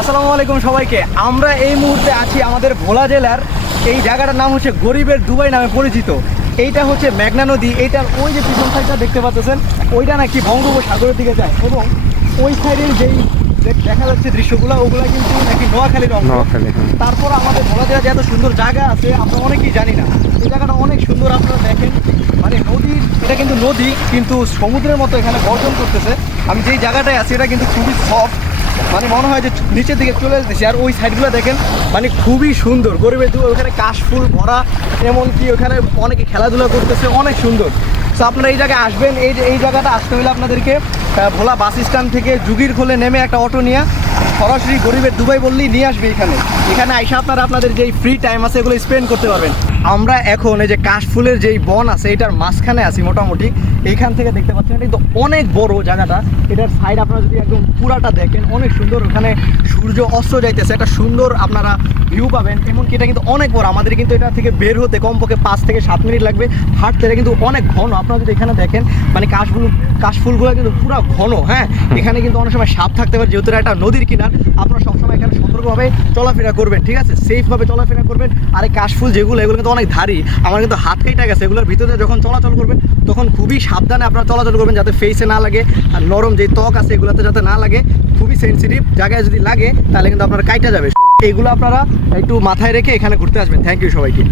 আসসালামু আলাইকুম সবাইকে। আমরা এই মুহূর্তে আছি আমাদের ভোলা জেলার এই জায়গাটার নাম হচ্ছে গরিবের দুবাই নামে পরিচিত। এইটা হচ্ছে মেঘনা নদী। এইটার ওই যে পিছন সাইডটা দেখতে পাচ্ছেন ওইটা নাকি বঙ্গোপসাগরের দিকে যায় এবং ওই সাইডের যেই দেখা যাচ্ছে দৃশ্যগুলো ওগুলো কিন্তু নাকি নোয়াখালীর অংশ। তারপর আমাদের ভোলা জেলায় যে এত সুন্দর জায়গা আছে আমরা অনেকেই জানি না। এই জায়গাটা অনেক সুন্দর, আপনারা দেখেন মানে নদীর, এটা কিন্তু নদী কিন্তু সমুদ্রের মতো এখানে গর্জন করতেছে। আমি যেই জায়গাটায় আছি এটা কিন্তু খুবই সফট, মানে মনে হয় যে নিচের দিকে চলে যেতেছি। আর ওই সাইডগুলো দেখেন মানে খুবই সুন্দর, গরিবের দুয়ার, ওখানে কাশফুল ভরা, এমনকি ওখানে অনেকে খেলাধুলা করতেছে, অনেক সুন্দর। তো আপনারা এই জায়গায় আসবেন। এই জায়গাটা আসতে হলে আপনাদেরকে ভোলা বাস স্ট্যান্ড থেকে যুগির খোলে নেমে একটা অটো নিয়ে সরাসরি গরিবের দুবাই বললেই নিয়ে আসবে। এখানে আইসা আপনারা আপনাদের যেই ফ্রি টাইম আছে এগুলো স্পেন্ড করতে পারবেন। আমরা এখন এই যে কাশফুলের যেই বন আছে এটার মাঝখানে আছি মোটামুটি। এইখান থেকে দেখতে পাচ্ছেন এটা কিন্তু অনেক বড় জায়গাটা। এটার সাইড আপনারা যদি একদম পুরাটা দেখেন অনেক সুন্দর, ওখানে সূর্য অস্ত যাইতেছে, একটা সুন্দর আপনারা ভিউ পাবেন। এমনকি এটা কিন্তু অনেক বড়, আমাদের কিন্তু এটা থেকে বের হতে কমপক্ষে 5 থেকে 7 মিনিট লাগবে হাঁটতে। এটা কিন্তু অনেক ঘন, আপনারা যদি এখানে দেখেন মানে কাশফুলগুলো কিন্তু পুরো ঘন। হ্যাঁ, এখানে কিন্তু অনেক সময় সাপ থাকতে পারে, যেহেতু একটা নদীর কিনার। আপনারা সবসময় এখানে সতর্কভাবে চলাফেরা করবেন, ঠিক আছে, সেফভাবে চলাফেরা করবেন। আর এই কাশফুল যেগুলো এগুলো কিন্তু অনেক ধারী, আমার কিন্তু হাত কেটে গেছে। এগুলোর ভিতরে যখন চলাচল করবেন তখন খুবই সাবধানে আপনারা চলাচল করবেন, যাতে ফেসে না লাগে আর নরম যে ত্বক আছে এগুলোতে যাতে না লাগে। খুবই সেন্সিটিভ জায়গায় যদি লাগে তাহলে কিন্তু আপনারা কাইটা যাবে। এগুলো আপনারা একটু মাথায় রেখে এখানে ঘুরতে আসবেন। থ্যাংক ইউ সবাইকে।